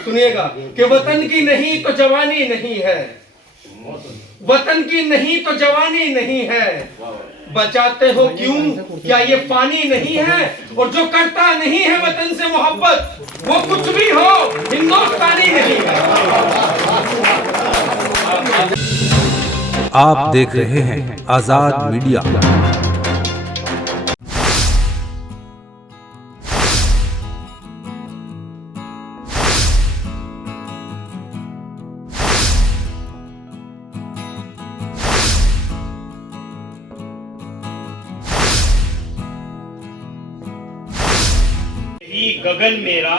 सुनिएगा कि वतन की नहीं तो जवानी नहीं है, वतन की नहीं तो जवानी नहीं है, बचाते हो क्यों, क्या ये फानी नहीं है, और जो करता नहीं है वतन से मोहब्बत वो कुछ भी हो हिंदुस्तानी नहीं है। आप देख रहे हैं आजाद मीडिया। गगन मेरा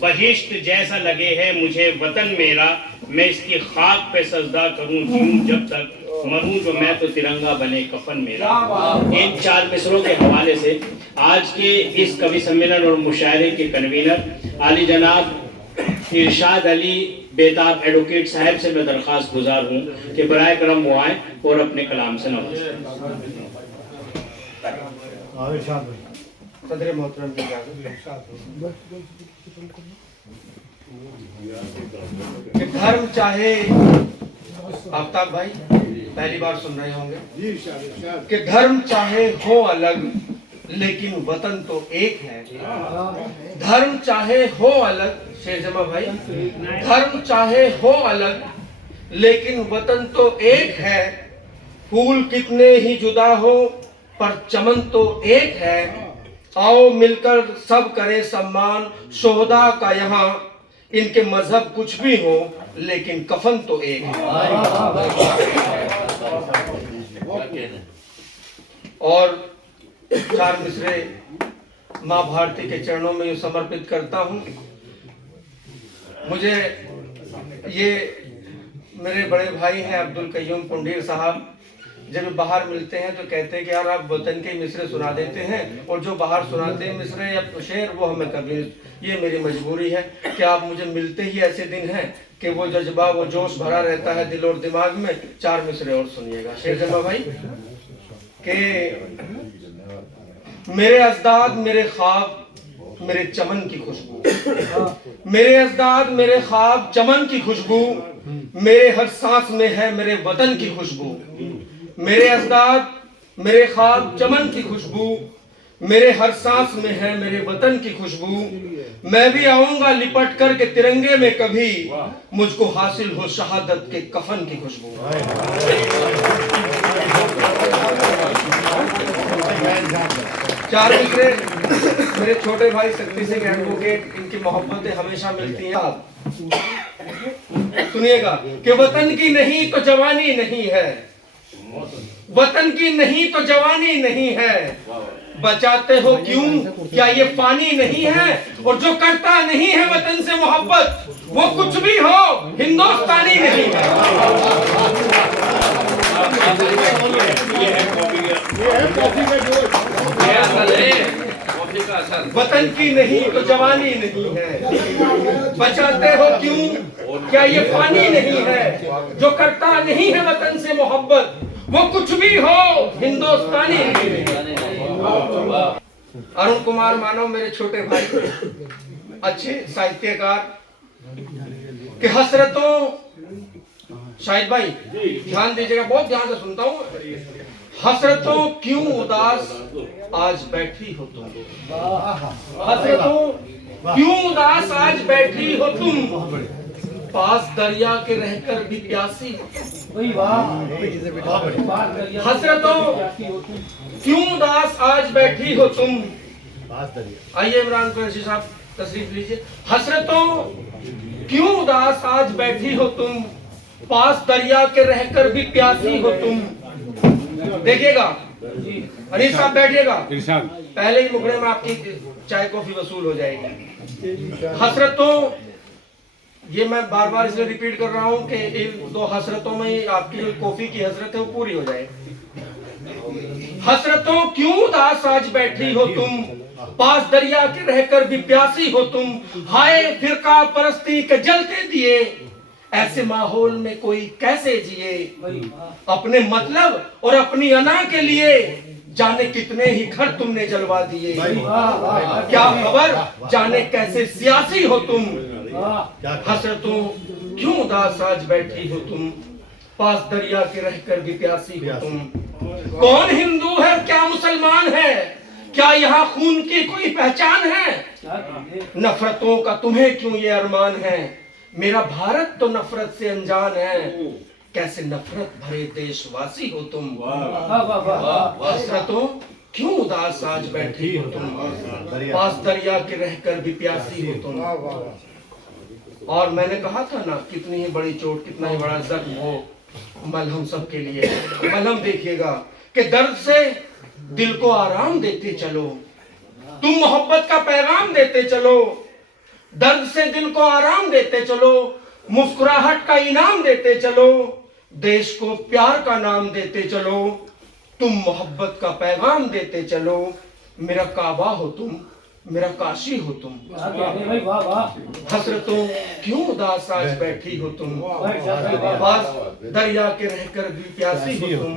बहिश्त जैसा लगे है मुझे वतन मेरा, मैं इसकी खाक पे सजदा करूं जीऊं जब तक मरूं जो मैं तो तिरंगा बने कफन मेरा। इन 4 मिसरों के हवाले से आज के इस कवि सम्मेलन और मुशायरे के कन्वीनर आली जनाब इरशाद अली बेताब एडवोकेट साहब से मैं दरख्वास्त गुजार हूं कि बराए करम वो आए और अपने कलाम से नवाजें। सदर मोहतरम की कि धर्म चाहे, आफ्ताब भाई पहली बार सुन रहे होंगे कि धर्म चाहे हो अलग लेकिन वतन तो एक है। धर्म चाहे हो अलग, शेरजमा भाई, धर्म चाहे हो अलग लेकिन वतन तो एक है। फूल कितने ही जुदा हो पर चमन तो एक है। आओ मिलकर सब करें सम्मान शोहदा का यहाँ, इनके मजहब कुछ भी हो लेकिन कफन तो एक है। और 4 मिसरे माँ भारती के चरणों में ये समर्पित करता हूँ। मुझे ये मेरे बड़े भाई हैं अब्दुल कयूम पुंडीर साहब, जब बाहर मिलते हैं तो कहते हैं कि यार आप वतन के मिसरे सुना देते हैं, और जो बाहर सुनाते हैं मिसरे या शेर वो हमें कभी, ये मेरी मजबूरी है कि आप मुझे मिलते ही ऐसे दिन हैं कि वो जज्बा वो जोश भरा रहता है दिल और दिमाग में। 4 मिसरे और सुनिएगा शेर जमा भाई कि मेरे अजदाद मेरे ख्वाब मेरे चमन की खुशबू, मेरे अजदाद मेरे ख्वाब चमन की खुशबू, मेरे हर सांस में है मेरे वतन की खुशबू। मेरे अजदाद मेरे ख्वाब चमन की खुशबू, मेरे हर सांस में है मेरे वतन की खुशबू। मैं भी आऊंगा लिपट कर के तिरंगे में कभी, मुझको हासिल हो शहादत के कफन की खुशबू। 4 मिसरे मेरे छोटे भाई शक्ति सिंह एडवोकेट, इनकी मोहब्बतें हमेशा मिलती हैं। सुनिएगा कि वतन की नहीं तो जवानी नहीं है, वतन की नहीं तो जवानी नहीं है, बचाते हो क्यों, क्या ये फानी नहीं है, और जो करता नहीं है वतन से मोहब्बत वो कुछ भी हो हिंदुस्तानी नहीं है। वतन की नहीं तो जवानी नहीं है, बचाते हो क्यों, क्या ये फानी नहीं है, जो करता नहीं है वतन से मोहब्बत वो कुछ भी हो हिंदुस्तानी नहीं है। अरुण कुमार मानव मेरे छोटे भाई, अच्छे साहित्यकार के हसरतों, शाहिद भाई ध्यान दीजिएगा, बहुत ध्यान से सुनता हूँ। हसरतों क्यों उदास आज बैठी हो तुम, हसरतों क्यों उदास आज बैठी हो तुम, पास दरिया के रहकर भी प्यासी। हसरतों क्यों उदास आज बैठी हो तुम। आइए इमरान कुरैशी साहब तशरीफ लीजिए। हसरतों क्यों उदास आज बैठी हो तुम, पास दरिया के रहकर भी प्यासी हो तुम। देखिएगा अनिल साहब बैठिएगा, पहले ही मुकरे में आपकी चाय कॉफी वसूल हो जाएगी। हसरतों, ये मैं बार बार इसलिए रिपीट कर रहा हूं कि इन 2 हसरतों में आपकी जो कॉफी की हसरत है वो पूरी हो जाए। हसरतों क्यों उदास आज बैठी हो तुम, पास दरिया के रहकर भी प्यासी हो तुम। हाय फिरका परस्ती के जलते दिए, ऐसे माहौल में कोई कैसे जिए। अपने मतलब और अपनी अना के लिए जाने कितने ही घर तुमने जलवा दिए। क्या खबर जाने कैसे सियासी हो तुम। हसरतों क्यों उदास आज बैठी हो तुम, पास दरिया के रहकर भी प्यासी हो तुम। कौन हिंदू है क्या मुसलमान है, क्या यहाँ खून की कोई पहचान है। नफरतों का तुम्हें क्यों ये अरमान है, मेरा भारत तो नफरत से अनजान है। कैसे नफरत भरे देशवासी हो तुम, हसरतों क्यों उदास आज बैठी हो तुम, पास दरिया के रहकर भी प्यासी हो तुम। और मैंने कहा था ना, कितनी ही बड़ी चोट, कितना ही बड़ा जख्म हो, मलहम सबके लिए। मलहम देखिएगा कि दर्द से दिल को आराम देते चलो, तुम मोहब्बत का पैगाम देते चलो। दर्द से दिल को आराम देते चलो, मुस्कुराहट का इनाम देते चलो, देश को प्यार का नाम देते चलो। तुम मोहब्बत का पैगाम देते चलो, मेरा काबा हो तुम, मेरा काशी हो तुम। हसरतों क्यों उदास आज बैठी हो तुम, पास दरिया के रहकर भी प्यासी हो तुम।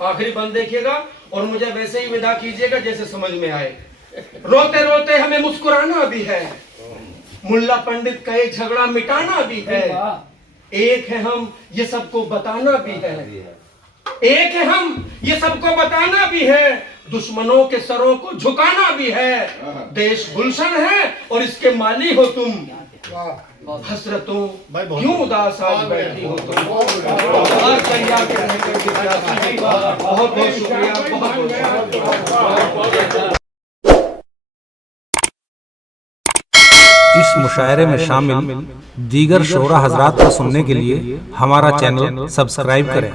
आखिरी बंद देखिएगा और मुझे वैसे ही विदा कीजिएगा जैसे समझ में आए। रोते रोते हमें मुस्कुराना भी है, मुल्ला पंडित का एक झगड़ा मिटाना भी है। एक है हम ये सबको बताना भी है, एक है हम ये सबको बताना भी है। दुश्मनों के सरों को झुकाना भी है। देश गुलशन है और इसके माली हो तुम। हसरतों क्यों उदास आज बैठी हो तुम, बहुत बहुत शुक्रिया, बहुत बहुत। इस मुशायरे में शामिल दीगर शोरा हजरात को सुनने के लिए हमारा चैनल सब्सक्राइब करें।